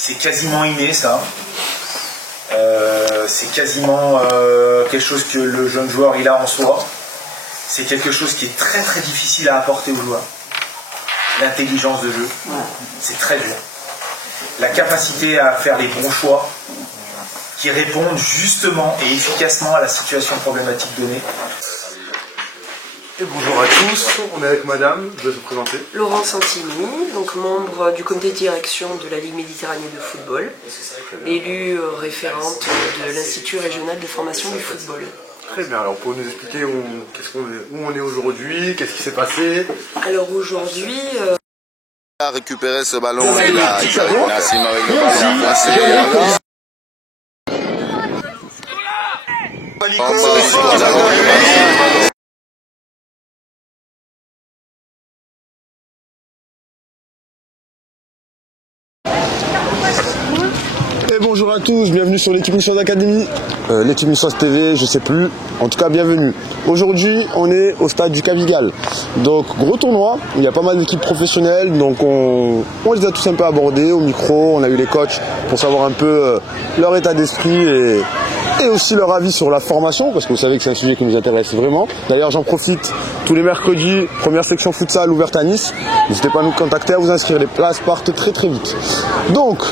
C'est quasiment inné ça. C'est quasiment quelque chose que le jeune joueur il a en soi. C'est quelque chose qui est très très difficile à apporter aux joueurs. L'intelligence de jeu, c'est très dur. La capacité à faire les bons choix qui répondent justement et efficacement à la situation problématique donnée. Et bonjour à tous, on est avec madame, je vais vous présenter. Laurent Santini, donc membre du comité de direction de la Ligue Méditerranée de football, élue référente de l'Institut régional de formation du football. Très bien, alors pour nous expliquer où on est aujourd'hui, qu'est-ce qui s'est passé? Alors aujourd'hui... a récupéré ce ballon, il a Nassim avec le ballon. Et bonjour à tous, bienvenue sur l'équipe Niçoise Academy, l'équipe Niçoise TV, je sais plus, en tout cas bienvenue. Aujourd'hui on est au stade du Cavigal, donc gros tournoi, il y a pas mal d'équipes professionnelles, donc on les a tous un peu abordés au micro, on a eu les coachs pour savoir un peu leur état d'esprit et aussi leur avis sur la formation, parce que vous savez que c'est un sujet qui nous intéresse vraiment. D'ailleurs j'en profite, tous les mercredis, première section futsal ouverte à Nice, n'hésitez pas à nous contacter, à vous inscrire, les places partent très très vite. Donc,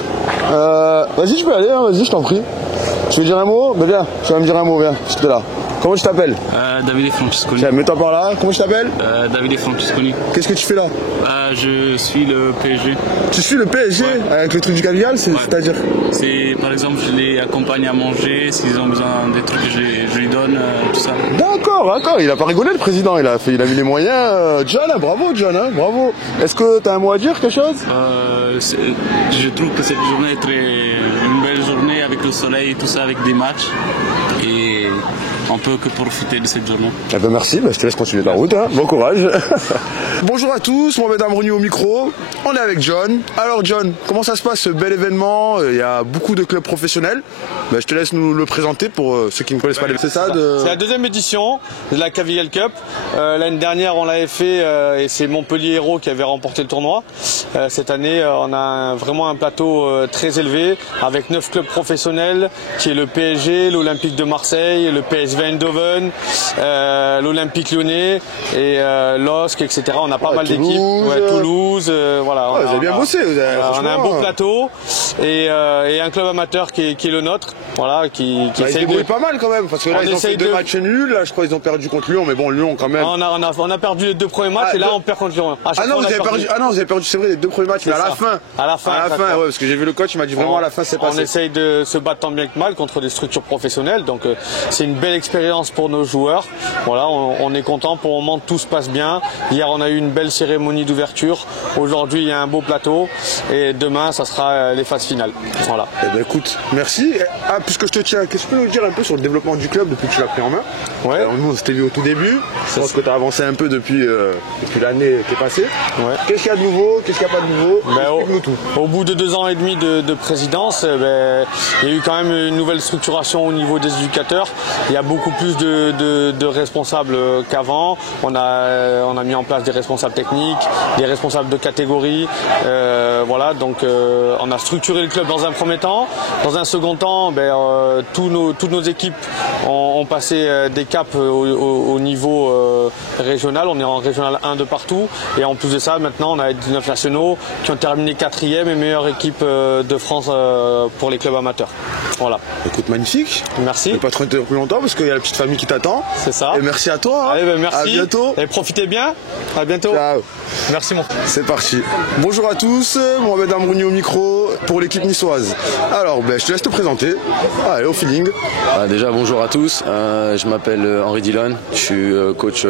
vas-y, je peux aller, hein, vas-y, je t'en prie. Tu veux dire un mot? Ben viens, tu vas me dire un mot, viens, j'étais là. Comment tu t'appelles? Davide Francesconi. Tiens, mets-toi par là, comment tu t'appelles? Davide Francesconi. Qu'est-ce que tu fais là? Je suis le PSG. Tu suis le PSG avec le truc du Cavigal, c'est-à-dire? C'est par exemple, je les accompagne à manger, s'ils ont besoin des trucs, je lui donne, tout ça. D'accord, il a pas rigolé le président, il a mis les moyens. John, bravo John, hein, bravo. Est-ce que tu as un mot à dire, quelque chose? Je trouve que cette journée est une belle journée avec le soleil, tout ça, avec des matchs. Et on peut que profiter de cette journée. Eh ben merci, je te laisse continuer ta route, hein. Bon courage. Bonjour à tous, Mohamed Amrouni au micro, on est avec John. Alors John, comment ça se passe ce bel événement? Il y a beaucoup de clubs professionnels, je te laisse nous le présenter pour ceux qui ne connaissent pas. C'est ça C'est la deuxième édition de la Cavigal Cup. L'année dernière on l'avait fait et c'est Montpellier Hérault qui avait remporté le tournoi. Cette année on a vraiment un plateau très élevé avec 9 clubs professionnels qui est le PSG, l'Olympique de Marseille, le PSV Eindhoven, l'Olympique Lyonnais et l'OSC, etc. On a pas mal d'équipes. Toulouse, voilà. Vous avez bien bossé. On a un beau plateau et un club amateur qui est le nôtre. Voilà, qui essaye de débrouiller pas mal quand même, parce que là ils ont fait 2 matchs nuls, là je crois qu'ils ont perdu contre Lyon, mais bon Lyon quand même. On a perdu les 2 premiers matchs et là on perd contre Lyon. Non, vous avez perdu, c'est vrai, les 2 premiers matchs, mais à la fin. À la fin, ouais, parce que j'ai vu le coach, il m'a dit vraiment à la fin c'est passé. On essaye de se battre tant bien que mal contre des structures professionnelles, donc c'est une belle expérience pour nos joueurs. Voilà, on est content, pour le moment tout se passe bien. Hier on a eu une belle cérémonie d'ouverture, aujourd'hui il y a un beau plateau et demain ça sera les phases finales. Voilà. Eh ben écoute, merci. Puisque je te tiens, qu'est-ce que tu peux nous dire un peu sur le développement du club depuis que tu l'as pris en main? Ouais. Alors, nous on s'était vu au tout début, je pense que tu as avancé un peu depuis l'année qui est passée. Ouais. Qu'est-ce qu'il y a de nouveau? Qu'est-ce qu'il n'y a pas de nouveau? Explique-nous tout. Au bout de 2 ans et demi de présidence, il y a eu quand même une nouvelle structuration au niveau des éducateurs. Il y a beaucoup plus de responsables qu'avant. On a mis en place des responsables techniques, des responsables de catégorie. Voilà, donc on a structuré le club dans un premier temps. Dans un second temps, toutes nos équipes ont passé des caps au niveau régional. On est en régional 1 de partout. Et en plus de ça, maintenant, on a 19 nationaux qui ont terminé 4e et meilleure équipe de France pour les clubs amateurs. Voilà. Écoute, magnifique. Merci. Je ne vais pas te retenir plus longtemps parce qu'il y a la petite famille qui t'attend. C'est ça. Et merci à toi. Allez, merci. À bientôt. Et profitez bien. À bientôt. Ciao. Merci mon frère. C'est parti. Bonjour à tous, Mohamed Amrouni au micro pour l'équipe niçoise. Alors, je te laisse te présenter. Allez, au feeling. Déjà, bonjour à tous. Je m'appelle Henri Dillon. Je suis coach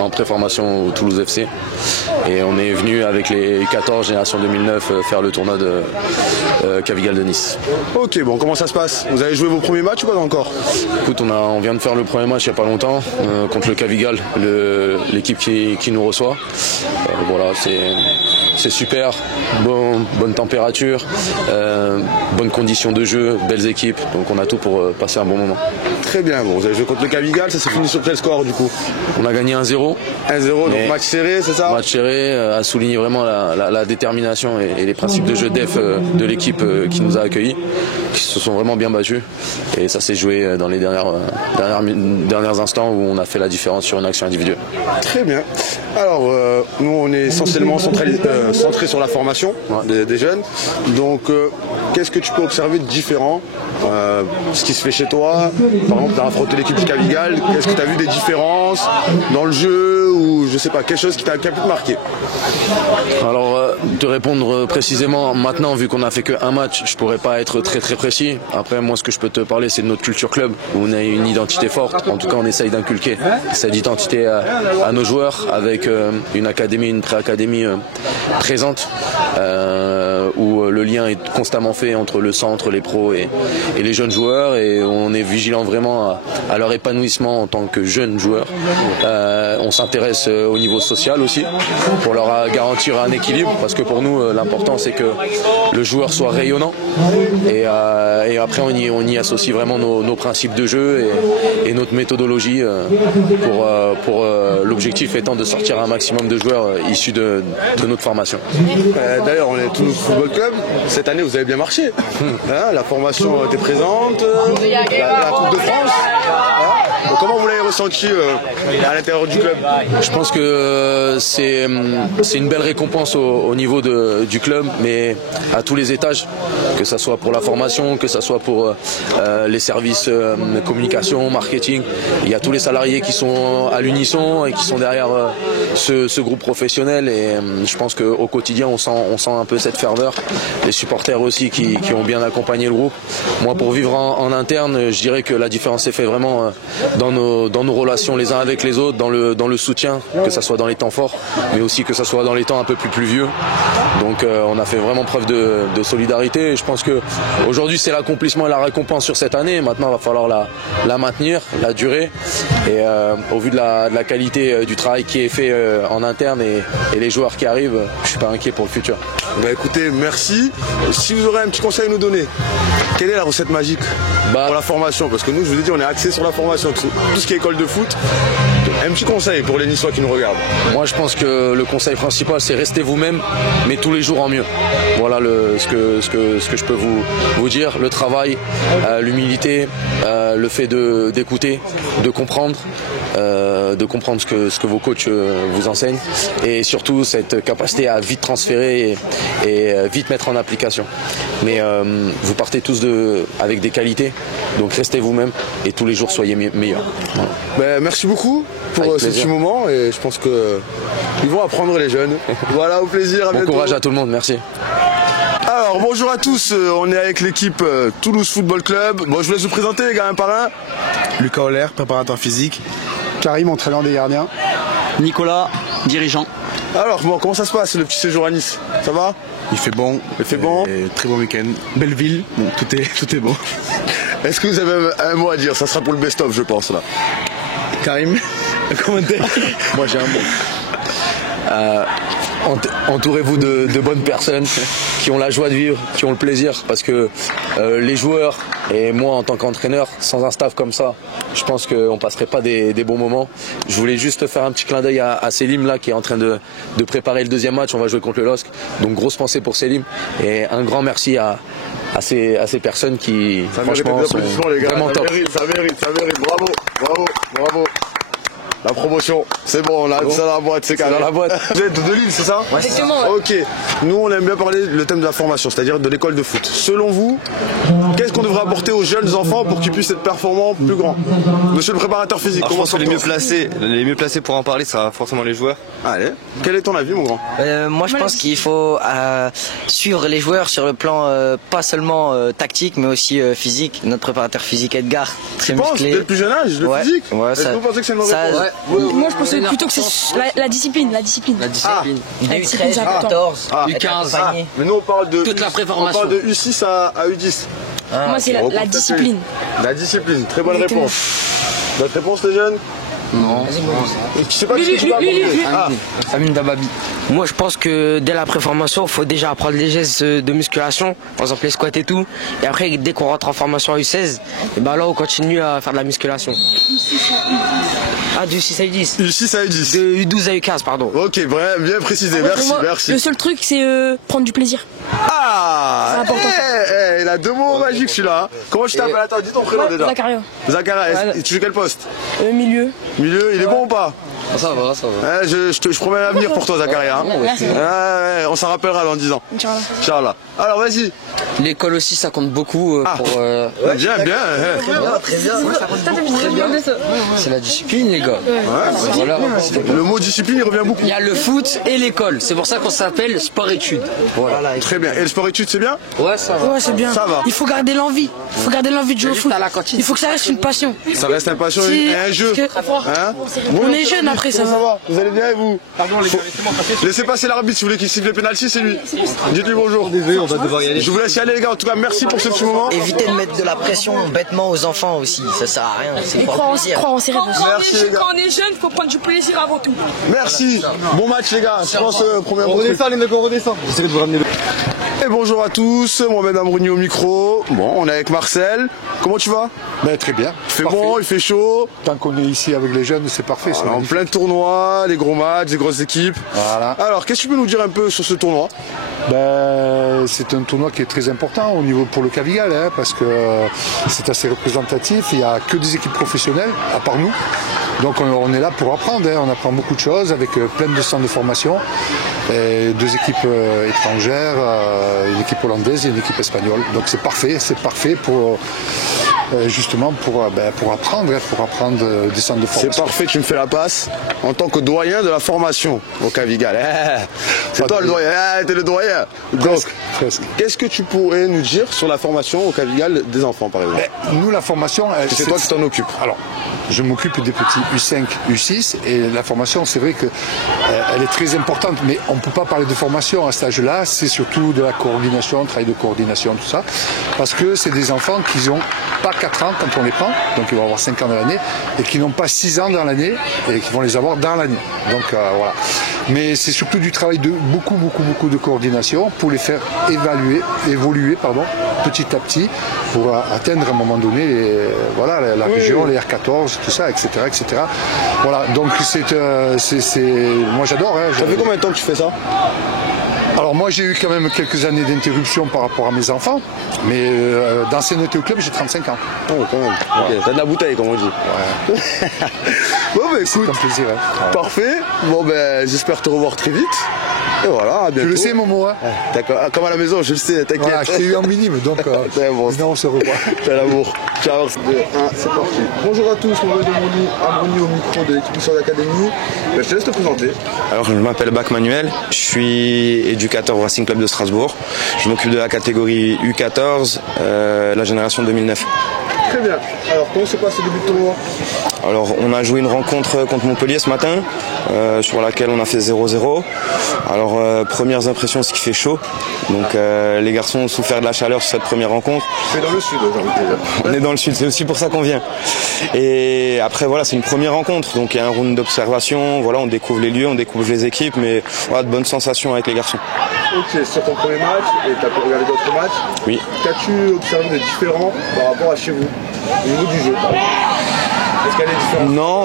en préformation au Toulouse FC. Et on est venu avec les 14 génération 2009 faire le tournoi de Cavigal de Nice. Ok, bon, comment ça se passe? Vous avez joué vos premiers matchs ou pas encore? Écoute, on vient de faire le premier match il n'y a pas longtemps contre le Cavigal, l'équipe qui nous reçoit. Voilà, c'est super, bonne température, bonnes conditions de jeu, belles équipes, donc on a tout pour passer un bon moment. Très bien, bon, vous avez joué contre le Cavigal, ça s'est fini sur quel score du coup? On a gagné 1-0. 1-0, donc match serré, c'est ça? Match serré, a souligné vraiment la détermination et les principes de jeu def de l'équipe qui nous a accueillis, qui se sont vraiment bien battus. Et ça s'est joué dans les derniers instants où on a fait la différence sur une action individuelle. Très bien. Alors, nous on est essentiellement centré sur la formation des jeunes. Donc, qu'est-ce que tu peux observer de différent? Ce qui se fait chez toi, par exemple, tu as affronté l'équipe du Cavigal, est-ce que tu as vu des différences dans le jeu ou je sais pas, quelque chose qui a pu te marquer? Alors, te répondre précisément maintenant, vu qu'on a fait qu'un match, je pourrais pas être très précis. Après, moi, ce que je peux te parler, c'est de notre culture club, où on a une identité forte. En tout cas, on essaye d'inculquer cette identité à nos joueurs avec une académie, une pré-académie présente, où le lien est constamment fait entre le centre, les pros et les jeunes joueurs, et on est vigilant vraiment à leur épanouissement en tant que jeunes joueurs. On s'intéresse au niveau social aussi pour leur garantir un équilibre, parce que pour nous l'important c'est que le joueur soit rayonnant, et après on y associe vraiment nos principes de jeu et notre méthodologie pour l'objectif étant de sortir un maximum de joueurs issus de notre formation. D'ailleurs, on est Toulouse Football Club, cette année vous avez bien marché, hein, la formation était présente, la Coupe de France. Donc, comment vous l'avez ressenti à l'intérieur du club? Je pense que c'est une belle récompense au niveau du club, mais à tous les étages, que ce soit pour la formation, que ce soit pour les services communication, marketing. Il y a tous les salariés qui sont à l'unisson et qui sont derrière ce groupe professionnel, et je pense qu'au quotidien on sent un peu cette ferveur. Les supporters aussi qui ont bien accompagné le groupe. Moi, pour vivre en interne, je dirais que la différence s'est faite vraiment dans nos relations les uns avec les autres, dans le soutien, que ce soit dans les temps forts, mais aussi que ce soit dans les temps un peu plus pluvieux. Donc on a fait vraiment preuve de solidarité, et je pense qu'aujourd'hui c'est l'accomplissement et la récompense sur cette année. Maintenant il va falloir la maintenir, la durer, et au vu de la qualité du travail qui est fait en interne et les joueurs qui arrivent, je suis pas inquiet pour le futur. Bah écoutez, merci. Si vous aurez un petit conseil à nous donner, quelle est la recette magique pour la formation? Parce que nous, je vous ai dit, on est axé sur la formation, tout ce qui est école de foot. Un petit conseil pour les Niçois qui nous regardent. Moi, je pense que le conseil principal, c'est rester vous-même, mais tous les jours en mieux. Voilà ce que je peux vous dire. Le travail, l'humilité, le fait d'écouter, de comprendre ce que vos coachs vous enseignent, et surtout cette capacité à vite transférer et vite mettre en application. Mais vous partez tous avec des qualités, donc restez vous-même et tous les jours soyez meilleurs. Voilà. Ben, merci beaucoup pour ce petit moment, et je pense qu'ils vont apprendre, les jeunes. Voilà, au plaisir, à bientôt. Bon courage à tout le monde, merci. Alors bonjour à tous, on est avec l'équipe Toulouse Football Club. Bon, je vous laisse vous présenter les gars, un par un. Lucas Holler, préparateur physique. Karim, entraîneur des gardiens. Nicolas, dirigeant. Alors bon, comment ça se passe le petit séjour à Nice? Ça va? Il fait bon. Il fait bon. Très bon week-end. Belle ville, bon, tout est bon. Est-ce que vous avez un mot à dire? Ça sera pour le best-of, je pense là. Karim, un commentaire? Moi j'ai un mot. Entourez-vous de bonnes personnes qui ont la joie de vivre, qui ont le plaisir, parce que les joueurs et moi en tant qu'entraîneur, sans un staff comme ça, je pense qu'on passerait pas des bons moments. Je voulais juste faire un petit clin d'œil à Selim là, qui est en train de préparer le deuxième match. On va jouer contre le LOSC, donc grosse pensée pour Selim, et un grand merci à ces personnes qui franchement sont vraiment top. Ça mérite, bravo. La promotion, c'est bon, on a ça dans la boîte, c'est carré. Dans la boîte. Vous êtes de Lille, c'est ça? Ouais, exactement. Ouais. Ok. Nous, on aime bien parler le thème de la formation, c'est-à-dire de l'école de foot. Selon vous, qu'est-ce qu'on devrait apporter aux jeunes enfants pour qu'ils puissent être performants plus grands? Monsieur le préparateur physique, je pense que les mieux placés pour en parler, sera forcément les joueurs. Allez. Quel est ton avis, mon grand? Moi, je pense qu'il faut suivre les joueurs sur le plan pas seulement tactique, mais aussi physique. Notre préparateur physique Edgar, très musclé. Dès le plus jeune âge, le physique? Ouais, est-ce que vous pensez que c'est une mauvaise chose? Moi je pense plutôt que c'est la discipline. La discipline. U13, U14, U15. Mais nous on parle de toute la préformation. On parle de U6 à U10. Moi c'est la discipline. La discipline, très bonne réponse. Votre réponse les jeunes? Non. Je sais pas ce que tu vas apporter. Amine Dababi. Moi, je pense que dès la préformation, il faut déjà apprendre les gestes de musculation, par exemple les squats et tout. Et après, dès qu'on rentre en formation à U16, et ben là, on continue à faire de la musculation. Ah, du 6 à U10. Du 6 à U10. De U12 à U15, pardon. Ok, bien précisé, merci. Le seul truc, c'est prendre du plaisir. Ah, c'est important. Il a 2 mots magiques celui-là. Comment tu t'appelles? Attends, dis ton prénom déjà. Zakaria. Zakaria, tu joues quel poste? Milieu. Milieu, il est bon ou pas? Ça va. Je promets l'avenir pour toi, Zakaria. Merci. On s'en rappellera dans 10 ans. Inch'Allah. Alors vas-y. L'école aussi, ça compte beaucoup pour... Bien. Très bien. C'est la discipline, les gars. Voilà. Le mot discipline, il revient beaucoup. Il y a le foot et l'école. C'est pour ça qu'on s'appelle sport-études. Voilà. Très bien. Et le sport-études, c'est bien? Ouais, ça va. Ouais, c'est bien. Ça va. Il faut garder l'envie. Il faut garder l'envie de jouer au foot. Il faut que ça reste une passion. Ça reste une passion et un jeu. On est jeunes après, ça va. Vous allez bien et vous? Pardon, les gars, laissez passer l'arbitre, si vous voulez qu'il siffle les pénaltys, c'est lui. Dites-lui bonjour. Désolé, on va devoir y aller. Je vous laisse y aller, les gars. En tout cas, merci pour ce petit moment. Évitez de mettre de la pression bêtement aux enfants aussi. Ça sert à rien. C'est Croire en ses rêves aussi. Merci, les gars. Quand on est jeune, il faut prendre du plaisir avant tout. Merci. Bon match, les gars. Je pense premier On redescend, les mecs, on redescend. J'essaierai de vous ramener le. Et bonjour à tous, Mohamed Amrouni au micro. Bon, on est avec Marcel. Comment tu vas? Très bien. Il fait bon, il fait chaud. Tant qu'on est ici avec les jeunes, c'est parfait. En plein tournoi, les gros matchs, les grosses équipes. Voilà. Alors, qu'est-ce que tu peux nous dire un peu sur ce tournoi? C'est un tournoi qui est très important au niveau pour le Cavigal, parce que c'est assez représentatif. Il n'y a que des équipes professionnelles, à part nous. Donc on est là pour apprendre. On apprend beaucoup de choses avec plein de centres de formation. Et 2 équipes étrangères, une équipe hollandaise et une équipe espagnole. Donc c'est parfait pour justement pour apprendre des centres de formation. C'est parfait, tu me fais la passe en tant que doyen de la formation au Cavigal. C'est toi le doyen, t'es le doyen. Donc, qu'est-ce que tu pourrais nous dire sur la formation au Cavigal des enfants, par exemple? Nous, la formation, c'est toi qui t'en occupes. Alors, je m'occupe des petits U5, U6 et la formation, c'est vrai que elle est très importante, mais on ne peut pas parler de formation à cet âge-là, c'est surtout de la coordination, travail de coordination, tout ça, parce que c'est des enfants qui n'ont pas 4 ans quand on les prend, donc ils vont avoir 5 ans dans l'année, et qui n'ont pas 6 ans dans l'année, et qui vont les avoir dans l'année. Donc voilà. Mais c'est surtout du travail de beaucoup de coordination pour les faire évoluer petit à petit, pour atteindre à un moment donné la région, les R14, tout ça, etc. Voilà, donc moi j'adore. Ça fait combien de temps que tu fais ça? Alors moi j'ai eu quand même quelques années d'interruption par rapport à mes enfants, mais d'ancienneté au club j'ai 35 ans. Oh quand même, okay. T'as de la bouteille comme on dit. Ouais. Bon bah écoute, c'est un plaisir. Parfait, bon ben j'espère te revoir très vite. Et voilà, à bientôt. Tu le sais Momo, hein? D'accord, comme à la maison, je le sais, t'inquiète. Voilà, je t'ai eu en minime, donc bon, sinon on se revoit. T'as l'amour. Ciao. C'est parti. Bonjour à tous, Mohamed Amrouni au micro de l'équipe Mission d'Académie. Je te laisse te présenter. Alors je m'appelle Bac Manuel, je suis éducateur au Racing Club de Strasbourg. Je m'occupe de la catégorie U14, la génération 2009. Très bien. Alors comment se passe le début de tournoi? Alors on a joué une rencontre contre Montpellier ce matin, sur laquelle on a fait 0-0. Alors premières impressions, c'est qu'il fait chaud. Donc les garçons ont souffert de la chaleur sur cette première rencontre. On est dans le sud, j'ai envie de dire. On est dans le sud, c'est aussi pour ça qu'on vient. Et après voilà, c'est une première rencontre, donc il y a un round d'observation, voilà, on découvre les lieux, on découvre les équipes, mais voilà, de bonnes sensations avec les garçons. Ok, sur ton premier match, et tu as pu regarder d'autres matchs, oui. Qu'as-tu observé de différent par rapport à chez vous, au niveau du jeu? Est-ce qu'il y a des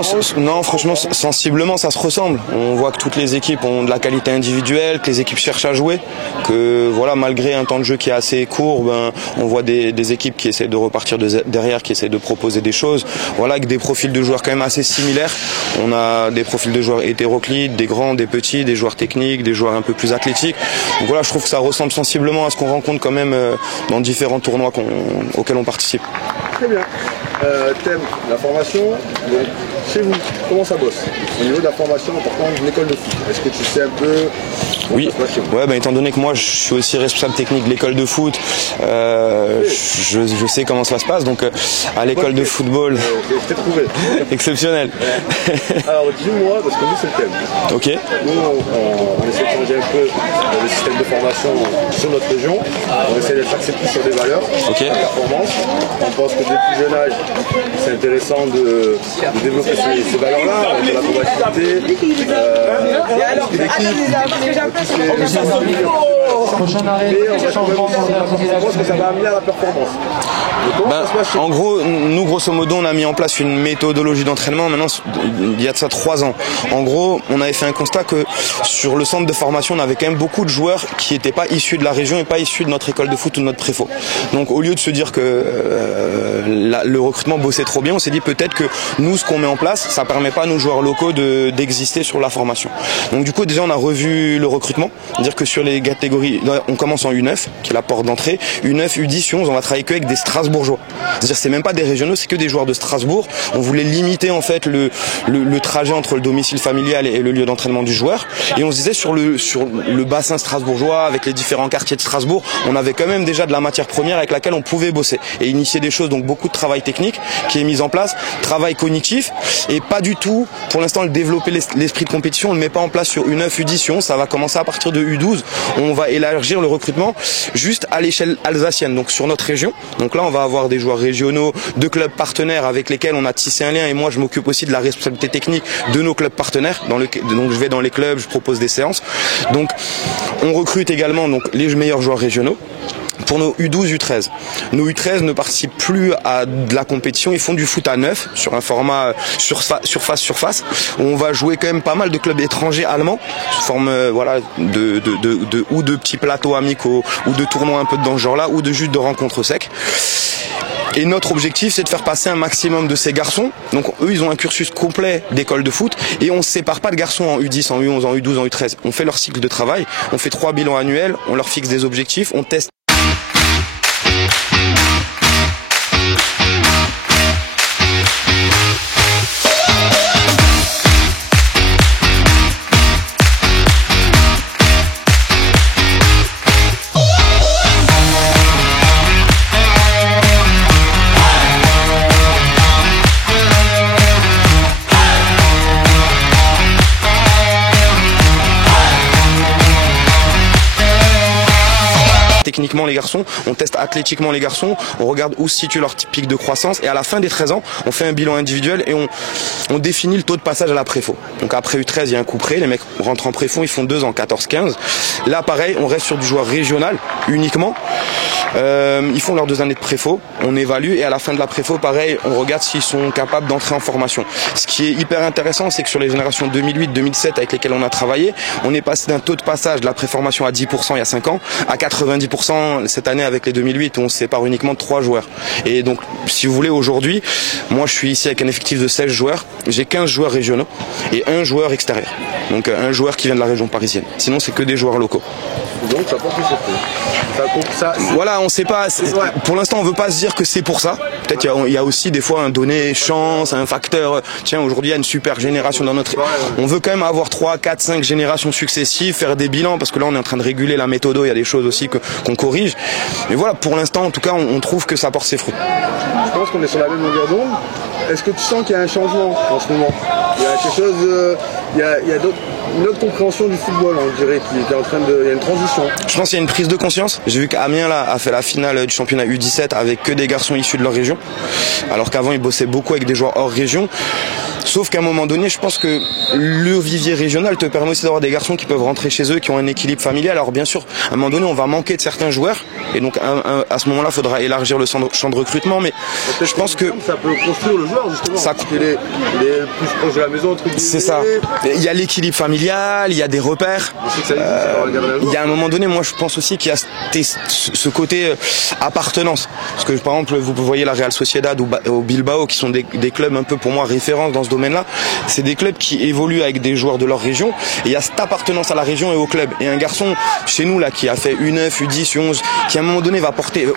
différences? Non, franchement, sensiblement, ça se ressemble. On voit que toutes les équipes ont de la qualité individuelle, que les équipes cherchent à jouer, que voilà, malgré un temps de jeu qui est assez court, on voit des équipes qui essaient de repartir derrière, qui essaient de proposer des choses. Voilà, avec des profils de joueurs quand même assez similaires. On a des profils de joueurs hétéroclites, des grands, des petits, des joueurs techniques, des joueurs un peu plus athlétiques. Donc voilà, je trouve que ça ressemble sensiblement à ce qu'on rencontre quand même dans différents tournois auxquels on participe. Très bien. Thème, la formation. Donc, chez vous, comment ça bosse? Au niveau de la formation, en partant d'une école de foot, est-ce que tu sais un peu Oui, ouais, étant donné que moi je suis aussi responsable technique de l'école de foot, je sais comment ça se passe. Donc à l'école de football, exceptionnel. Alors dis-moi, parce que nous c'est le thème. Ok. Nous on essaie de changer un peu le système de formation sur notre région. On essaie d'être axé plus sur des valeurs, okay. La performance. On pense que dès le plus jeune âge, c'est intéressant de développer ces valeurs-là, de la probabilité, que ça va amener à la performance. En gros, nous grosso modo on a mis en place une méthodologie d'entraînement maintenant il y a de ça 3 ans. En gros, on avait fait un constat que sur le centre de formation on avait quand même beaucoup de joueurs qui n'étaient pas issus de la région et pas issus de notre école de foot ou de notre préfo. Donc au lieu de se dire que le recrutement bossait trop bien, on s'est dit peut-être que nous ce qu'on met en place ça permet pas à nos joueurs locaux d'exister sur la formation. Donc du coup déjà on a revu le recrutement, c'est-à-dire que sur les catégories, on commence en U9 qui est la porte d'entrée, U9, U10, U11 on va travailler qu'avec des Strasbourgeois. C'est-à-dire c'est même pas des régionaux, c'est que des joueurs de Strasbourg. On voulait limiter en fait le trajet entre le domicile familial et le lieu d'entraînement du joueur. Et on se disait sur le bassin strasbourgeois, avec les différents quartiers de Strasbourg, on avait quand même déjà de la matière première avec laquelle on pouvait bosser et initier des choses. Donc beaucoup de travail technique qui est mis en place, travail cognitif et pas du tout pour l'instant le développer l'esprit de compétition. On ne le met pas en place sur U9, U10, U11. Ça va commencer à partir de U12. On va élargir le recrutement juste à l'échelle alsacienne, donc sur notre région. Donc là on va avoir des joueurs régionaux, de clubs partenaires avec lesquels on a tissé un lien et moi je m'occupe aussi de la responsabilité technique de nos clubs partenaires. Donc je vais dans les clubs, je propose des séances. Donc on recrute également donc les meilleurs joueurs régionaux. Pour nos U12, U13. Nos U13 ne participent plus à de la compétition, ils font du foot à 9 sur un format surface. On va jouer quand même pas mal de clubs étrangers allemands, sous forme ou de petits plateaux amicaux, ou de tournois un peu dans ce genre-là, ou de juste de rencontres secs. Et notre objectif, c'est de faire passer un maximum de ces garçons. Donc eux, ils ont un cursus complet d'école de foot et on ne sépare pas de garçons en U10, en U11, en U12, en U13. On fait leur cycle de travail, on fait 3 bilans annuels, on leur fixe des objectifs, on teste. Techniquement les garçons, on teste athlétiquement les garçons, on regarde où se situe leur pic de croissance et à la fin des 13 ans, on fait un bilan individuel et on définit le taux de passage à la préfo. Donc après U13, il y a un coup près, les mecs rentrent en préfo, ils font 2 ans, 14-15. Là pareil, on reste sur du joueur régional uniquement. Ils font leurs 2 années de préfo, on évalue et à la fin de la préfo, pareil, on regarde s'ils sont capables d'entrer en formation. Ce qui est hyper intéressant, c'est que sur les générations 2008-2007 avec lesquelles on a travaillé, on est passé d'un taux de passage de la préformation à 10% il y a 5 ans à 90% cette année avec les 2008 où on se sépare uniquement de 3 joueurs. Et donc, si vous voulez, aujourd'hui, moi je suis ici avec un effectif de 16 joueurs, j'ai 15 joueurs régionaux et 1 joueur extérieur. Donc un joueur qui vient de la région parisienne. Sinon, c'est que des joueurs locaux. Donc ça porte ça. Voilà, on sait pas. Pour l'instant, on veut pas se dire que c'est pour ça. Peut-être il y a aussi des fois un donné chance, un facteur. Tiens, aujourd'hui il y a une super génération dans notre. On veut quand même avoir 3, 4, 5 générations successives, faire des bilans parce que là on est en train de réguler la méthode. Il y a des choses aussi qu'on corrige. Mais voilà, pour l'instant, en tout cas, on trouve que ça porte ses fruits. Je pense qu'on est sur la même longueur d'onde. Est-ce que tu sens qu'il y a un changement en ce moment? Il y a quelque chose, il y a une autre compréhension du football, on dirait, qui est en train de, il y a une transition. Je pense qu'il y a une prise de conscience. J'ai vu qu'Amiens là a fait la finale du championnat U17 avec que des garçons issus de leur région, alors qu'avant ils bossaient beaucoup avec des joueurs hors région. Sauf qu'à un moment donné, je pense que le vivier régional te permet aussi d'avoir des garçons qui peuvent rentrer chez eux, qui ont un équilibre familial. Alors bien sûr, à un moment donné, on va manquer de certains joueurs, et donc à ce moment-là, il faudra élargir le champ de recrutement. Mais je pense que ça peut construire le joueur justement. Ça il est plus proche de la maison. C'est ça. Il y a l'équilibre familial, il y a des repères. Il y a un moment donné, moi, je pense aussi qu'il y a ce côté appartenance. Parce que par exemple, vous voyez la Real Sociedad ou Bilbao, qui sont des clubs un peu pour moi références dans ce ce domaine-là. C'est des clubs qui évoluent avec des joueurs de leur région. Et il y a cette appartenance à la région et au club. Et un garçon chez nous là qui a fait U9, U10, U11, qui à un moment donné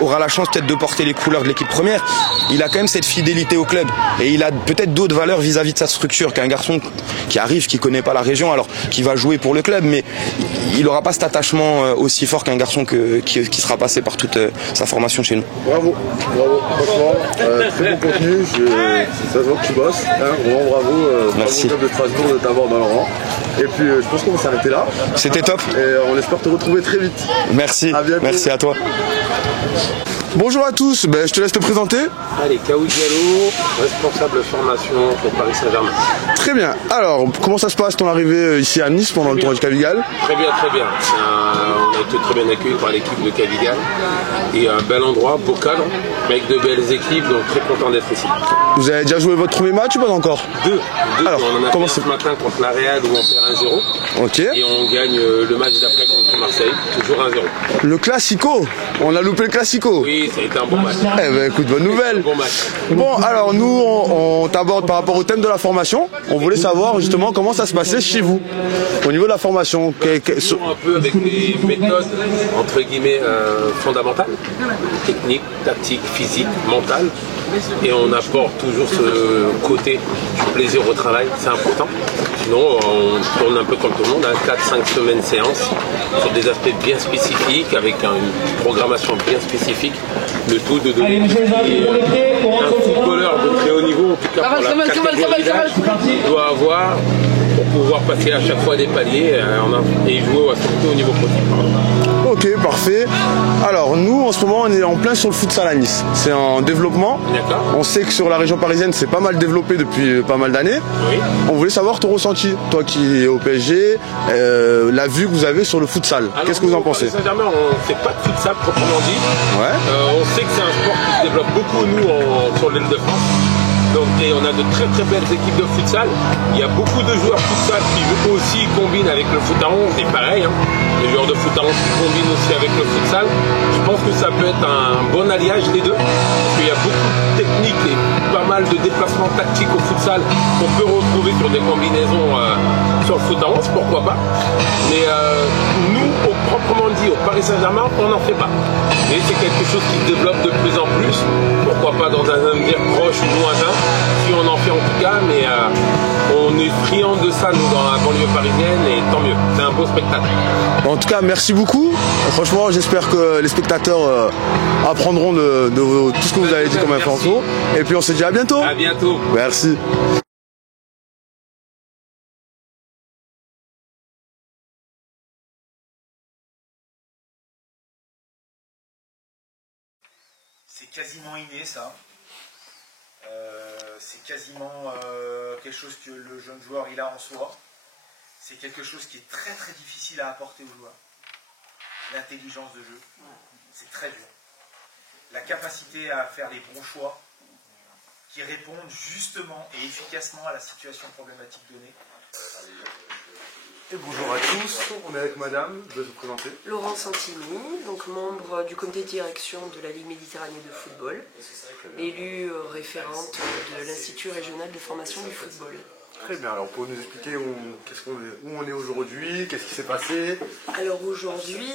aura la chance peut-être de porter les couleurs de l'équipe première, il a quand même cette fidélité au club. Et il a peut-être d'autres valeurs vis-à-vis de sa structure qu'un garçon qui arrive, qui connaît pas la région, alors qui va jouer pour le club, mais il n'aura pas cet attachement aussi fort qu'un garçon qui sera passé par toute sa formation chez nous. Bravo, franchement, très bon contenu, ça se voit que tu bosses, hein, vraiment bravo, merci. Bravo au club de Strasbourg de t'avoir dans le rang. Et puis je pense qu'on va s'arrêter là. C'était top. Et on espère te retrouver très vite. Merci, merci à toi. Bonjour à tous, je te laisse te présenter. Allez, Kaoui Diallo, responsable formation pour Paris Saint-Germain. Très bien. Alors, comment ça se passe ton arrivée ici à Nice pendant le tournoi du Cavigal? Très bien, très bien. On a été très bien accueillis par l'équipe de Cavigal. Et un bel endroit, beau cadre, avec de belles équipes, donc très content d'être ici. Vous avez déjà joué votre premier match ou pas encore? Deux. Alors, on a fait ce matin contre la Real où on perd 1-0. Ok. Et on gagne le match d'après contre Marseille, toujours 1-0. Le Classico. On a loupé le Classico. Oui, ça a été un bon match. Eh ben écoute, bonne nouvelle. Bon match. Bon, alors nous, on t'aborde par rapport au thème de la formation. On voulait savoir justement comment ça se passait chez vous, au niveau de la formation. Un peu avec les méthodes, entre guillemets, fondamentales, techniques, tactiques, physiques, mentales. Et on apporte toujours ce côté du plaisir au travail, c'est important. Sinon, on tourne un peu comme tout le monde, 4-5 semaines de séance, sur des aspects bien spécifiques, avec une programmation bien spécifique. Le tout de donner un footballeur de très haut niveau, en tout cas pour la catégorie d'âge, doit avoir pour pouvoir passer à chaque fois des paliers et jouer à son haut niveau possible. Ok, parfait. Alors nous en ce moment on est en plein sur le futsal à Nice. C'est en développement. On sait que sur la région parisienne c'est pas mal développé depuis pas mal d'années. Oui. On voulait savoir ton ressenti, toi qui es au PSG, la vue que vous avez sur le futsal. Qu'est-ce que vous en pensez? Saint-Germain, on ne fait pas de futsal proprement dit. Ouais. On sait que c'est un sport qui se développe beaucoup nous sur l'île de France. Donc on a de très très belles équipes de futsal. Il y a beaucoup de joueurs futsal qui aussi combinent avec le foot à 11, et pareil, hein, les joueurs de foot à 11 qui combinent aussi avec le futsal. Je pense que ça peut être un bon alliage les deux, parce qu'il y a beaucoup de techniques et pas mal de déplacements tactiques au futsal qu'on peut retrouver sur des combinaisons sur le foot à 11, pourquoi pas. Mais nous, proprement dit, au Paris Saint-Germain, on n'en fait pas. Et c'est quelque chose qui se développe de plus en plus, pourquoi pas dans un avenir proche ou lointain, si on en fait en tout cas, mais on est friand de ça nous dans la banlieue parisienne et tant mieux, c'est un beau spectacle. En tout cas merci beaucoup, franchement j'espère que les spectateurs apprendront de tout ce que vous avez dit comme information et puis on se dit à bientôt. À bientôt. Merci. C'est quasiment inné ça. C'est quasiment quelque chose que le jeune joueur il a en soi. C'est quelque chose qui est très très difficile à apporter aux joueurs. L'intelligence de jeu, c'est très dur. La capacité à faire les bons choix qui répondent justement et efficacement à la situation problématique donnée. Et bonjour à tous, on est avec madame, je vais vous présenter. Laurent Santini, donc membre du comité de direction de la Ligue Méditerranée de football, élue référente de l'Institut régional de formation du football. Très bien, alors pour nous expliquer où on est aujourd'hui, qu'est-ce qui s'est passé? Alors aujourd'hui,